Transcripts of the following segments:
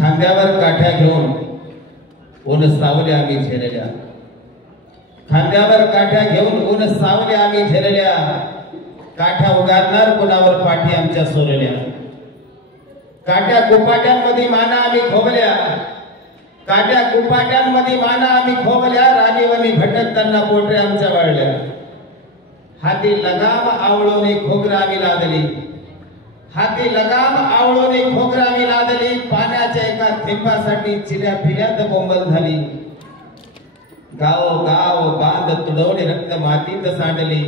खांद्यावर काठ्या घेऊन ऊन सावली आम्ही झेलल्या, खांद्यावर काठ्या घेऊन ऊन सावली आम्ही झेलल्या, काठ्या उगारणार कुणावर पाठी आमच्या सोरल्या, काट्या कुपाट्यांमध्ये माना आम्ही खोवल्या, काट्या कुपाट्यांमध्ये माना आम्ही खोवल्या, राणीवनी भटकताना पोटरे आमच्या वाळल्या, हाती लगाम आवळोने खोगरा आम्ही लादली, हाती लगाम आवळोने खोगरा आम्ही लादली, पाण्याच्या एका थेंबासाठी चिऱ्या फिऱ्यात बोंबल झाली, गाव गाव बांध तुडवणे रक्त मातीत सांडली,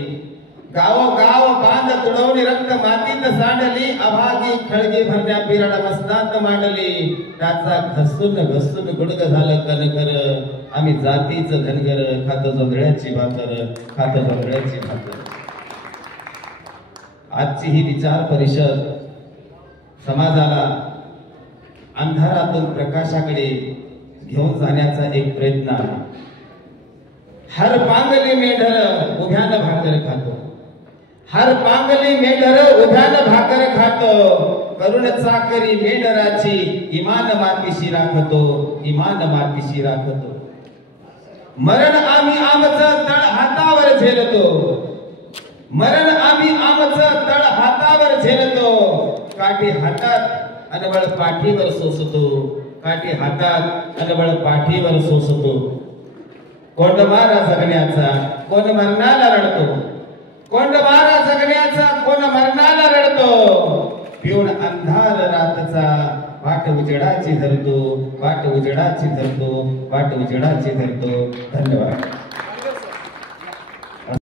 गाव गाव बांध तुडवणे रक्त मातीत सांडली, अभागी खळगी भरण्या बिराड मस्तात मांडली, त्याचा घसून घसून गुडग झालं कणकर, आम्ही जातीच धनगर, खातो जोंधळ्याची भाकर, खातो जोंधळ्याची भाकर. आजची ही विचार परिषद समाजाला अंधारातून प्रकाशाकडे घेऊन जाण्याचा एक प्रयत्न आहे. हर पांगली मेंढर उभ्यानं भाकर खातो, हर पांगली मेंढर उभ्यानं भाकर खातो, करुण चाकरी मेंढराची इमान मातीशी राखतो, इमान मातीशी राखतो. मरण आम्ही आमचं तळ हातावर झेलतो, मरण आम्ही आमचं तळ हातावर झेलतो, काठी हातात अनवळ पाठीवर सोसतो, काठी हातात अनवळ पाठीवर सोसतो. कोंडमारा जगण्याचा कोण मरणाला रडतो, कोंडमारा जगण्याचा कोण मरणाला रडतो, पिऊन अंधार रातचा वाट उजेडाची धरतो, वाट उजेडाची धरतो, वाट उजेडाची धरतो. धन्यवाद.